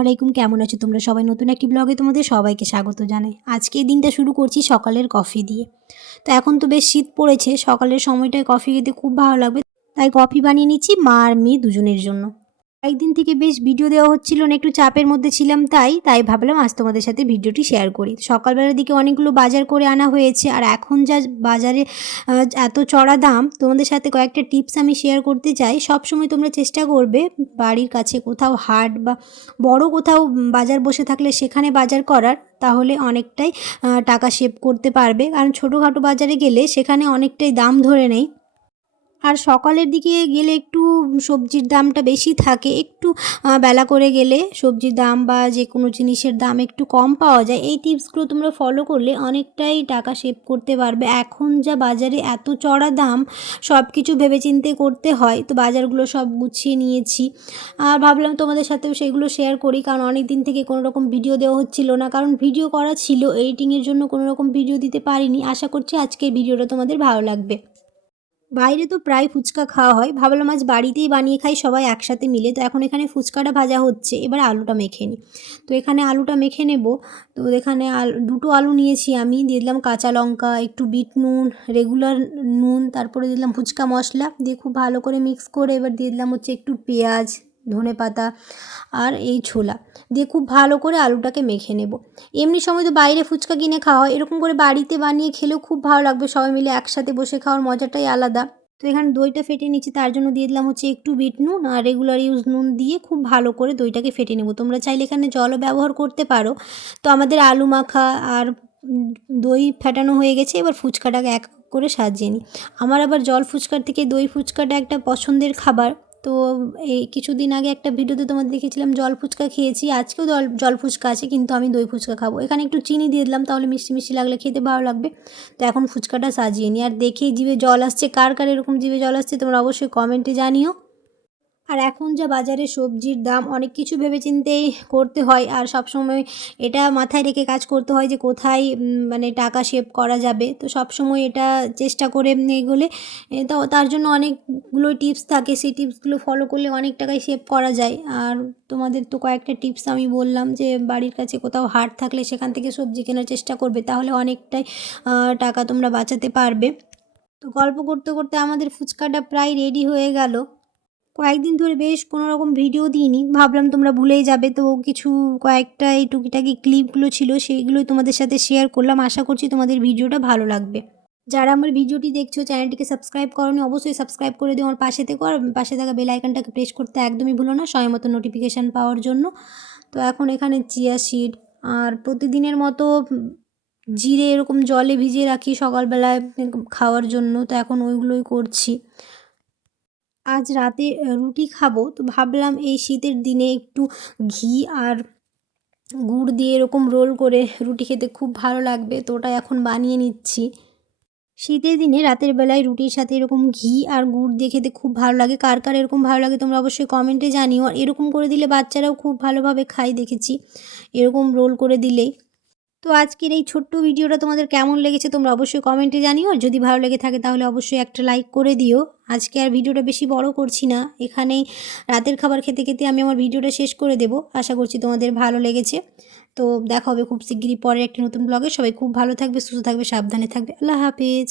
আলাইকুম, কেমন আছো তোমরা? সবাই নতুন একটি ব্লগে তোমাদের সবাইকে স্বাগত জানাই। আজকে এই দিনটা শুরু করছি সকালের কফি দিয়ে। তো এখন তো বেশ শীত পড়েছে, সকালের সময়টায় কফি খেতে খুব ভালো লাগবে। তাই কফি বানিয়ে নিচ্ছি মা আর মেয়ে দুজনের জন্য। একদিন থেকে বেশ ভিডিও দেওয়া হচ্ছিল না একটু চাপের মধ্যে ছিলাম তাই তাই ভাবলাম আজ তোমাদের সাথে ভিডিওটি শেয়ার করি। সকালবেলার দিকে অনেকগুলো বাজার করে আনা হয়েছে, আর এখন যা বাজারে এত চড়া দাম, তোমাদের সাথে কয়েকটা টিপস আমি শেয়ার করতে চাই। সব সময় তোমরা চেষ্টা করবে বাড়ির কাছে কোথাও হাট বা বড় কোথাও বাজার বসে থাকলে সেখানে বাজার করার, তাহলে অনেকটাই টাকা সেভ করতে পারবে। কারণ ছোটোখাটো বাজারে গেলে সেখানে অনেকটাই দাম ধরে নেয়। আর সকালের দিকে গেলে একটু সবজির দামটা বেশি থাকে, একটু বেলা করে গেলে সবজির দাম বা যে কোনো জিনিসের দাম একটু কম পাওয়া যায়। এই টিপসগুলো তোমরা ফলো করলে অনেকটাই টাকা সেভ করতে পারবে। এখন যা বাজারে এত চড়া দাম সব কিছু ভেবেচিন্তে করতে হয়, তো বাজারগুলো সব গুছিয়ে নিয়েছি। আর ভাবলাম তোমাদের সাথেও সেগুলো শেয়ার করি, কারণ অনেক দিন থেকে কোনো রকম ভিডিও দেওয়া হচ্ছিল না, কারণ ভিডিও করা ছিল এডিটিংয়ের জন্য কোনো রকম ভিডিও দিতে পারিনি। আশা করছি আজকের ভিডিওটা তোমাদের ভালো লাগবে। বাইরে তো প্রায় ফুচকা খাওয়া হয়। ভাবলাম আজ বাড়িতেই বানিয়ে খাই, সবাই একসাথে মিলে। তো এখন এখানে ফুচকাটা ভাজা হচ্ছে। এবার আলুটা মেখে নিই তো এখানে আলুটা মেখে নেব। তো এখানে দুটো আলু নিয়েছি আমি। দিয়ে দিলাম কাঁচা লঙ্কা, একটু বিট নুন রেগুলার নুন, তারপরে দিলাম ফুচকা মশলা। দিয়ে খুব ভালো করে মিক্স করে এবার দিয়ে দিলাম হচ্ছে একটু পেঁয়াজ ধনে পাতা আর এই ছোলা। দিয়ে খুব ভালো করে আলুটাকে মেখে নেব। এমনি সময় তো বাইরে ফুচকা কিনে খাওয়া হয় এরকম করে বাড়িতে বানিয়ে খেলেও খুব ভালো লাগবে। সবাই মিলে একসাথে বসে খাওয়ার মজাটাই আলাদা। তো এখানে দইটা ফেটে নিচ্ছি তার জন্য দিয়ে দিলাম হচ্ছে একটু বিট নুন আর রেগুলার ইউজ নুন দিয়ে খুব ভালো করে দইটাকে ফেটে নেব। তোমরা চাইলে এখানে জলও ব্যবহার করতে পারো। তো আমাদের আলু মাখা আর দই ফেটানো হয়ে গেছে, এবার ফুচকাটাকে এক করে সাজিয়ে নিই। আমার আবার জল ফুচকার থেকে দই ফুচকাটা একটা পছন্দের খাবার। তো এই কিছুদিন আগে একটা ভিডিওতে তোমাদের দেখেছিলাম জল ফুচকা খেয়েছি। আজকেও জল জল ফুচকা আছে, কিন্তু আমি দই ফুচকা খাব। এখানে একটু চিনি দিয়ে দিলাম, তাহলে মিষ্টি মিষ্টি লাগলে খেতে ভালো লাগবে। তো এখন ফুচকাটা সাজিয়ে নিই আর দেখেই জিভে জল আসছে। কার কার এরকম জিভে জল আসছে তোমরা অবশ্যই কমেন্টে জানিও। আর এখন যা বাজারে সবজির দাম, অনেক কিছু ভেবেচিন্তেই করতে হয়। আর সব সময় এটা মাথায় রেখে কাজ করতে হয় যে কোথায় মানে টাকা সেভ করা যাবে। তো সব সময় এটা চেষ্টা করে এগোলে তো তার জন্য অনেকগুলো টিপস থাকে। সেই টিপসগুলো ফলো করলে অনেক টাকাই সেভ করা যায়। আর তোমাদের তো কয়েকটা টিপস আমি বললাম যে বাড়ির কাছে কোথাও হাট থাকলে সেখান থেকে সবজি কেনার চেষ্টা করবে। তাহলে অনেকটাই টাকা তোমরা বাঁচাতে পারবে। তো গল্প করতে করতে আমাদের ফুচকাটা প্রায় রেডি হয়ে গেল। কয়েকদিন ধরে বেশ কোনো রকম ভিডিও দিইনি। ভাবলাম তোমরা ভুলেই যাবে। তো কিছু কয়েকটা এই টুকিটাকি ক্লিপগুলো ছিল, সেইগুলোই তোমাদের সাথে শেয়ার করলাম। আশা করছি তোমাদের ভিডিওটা ভালো লাগবে। যারা আমার ভিডিওটি দেখছ চ্যানেলটিকে সাবস্ক্রাইব করনি, অবশ্যই সাবস্ক্রাইব করে দিও আমার পাশে থেকে। আর পাশে থাকা বেল আইকনটাকে প্রেস করতে একদমই ভুলো না, সময় মতো নোটিফিকেশান পাওয়ার জন্য। তো এখন এখানে চিয়া সিড আর প্রতিদিনের মতো জিরে এরকম জলে ভিজিয়ে রাখি সকালবেলায় খাওয়ার জন্য। তো এখন ওইগুলোই করছি। আজ রাতে রুটি খাব। তো ভাবলাম এই শীতের দিনে একটু ঘি আর গুড় দিয়ে এরকম রোল করে রুটি খেতে খুব ভালো লাগবে। তো ওটা এখন বানিয়ে নিচ্ছি। শীতের দিনে রাতের বেলায় রুটির সাথে এরকম ঘি আর গুড় দিয়ে খেতে খুব ভালো লাগে। কার কার এরকম ভালো লাগে তোমরা অবশ্যই কমেন্টে জানিও। আর এরকম করে দিলে বাচ্চারাও খুব ভালোভাবে খায়, দেখেছি। এরকম রোল করে দিলেই। তো আজকের এই ছোট্ট ভিডিওটা তোমাদের কেমন লেগেছে তোমরা অবশ্যই কমেন্টে জানিও। যদি ভালো লেগে থাকে তাহলে অবশ্যই একটা লাইক করে দিও। আজকে আর ভিডিওটা বেশি বড় করছি না। এখানেই রাতের খাবার খেতে খেতে আমি আমার ভিডিওটা শেষ করে দেব। আশা করছি তোমাদের ভালো লেগেছে। তো দেখা হবে খুব শিগগিরই পরে একটি নতুন ব্লগে সবাই খুব ভালো থাকবে, সুস্থ থাকবে, সাবধানে থাকবে। আল্লাহ হাফিজ।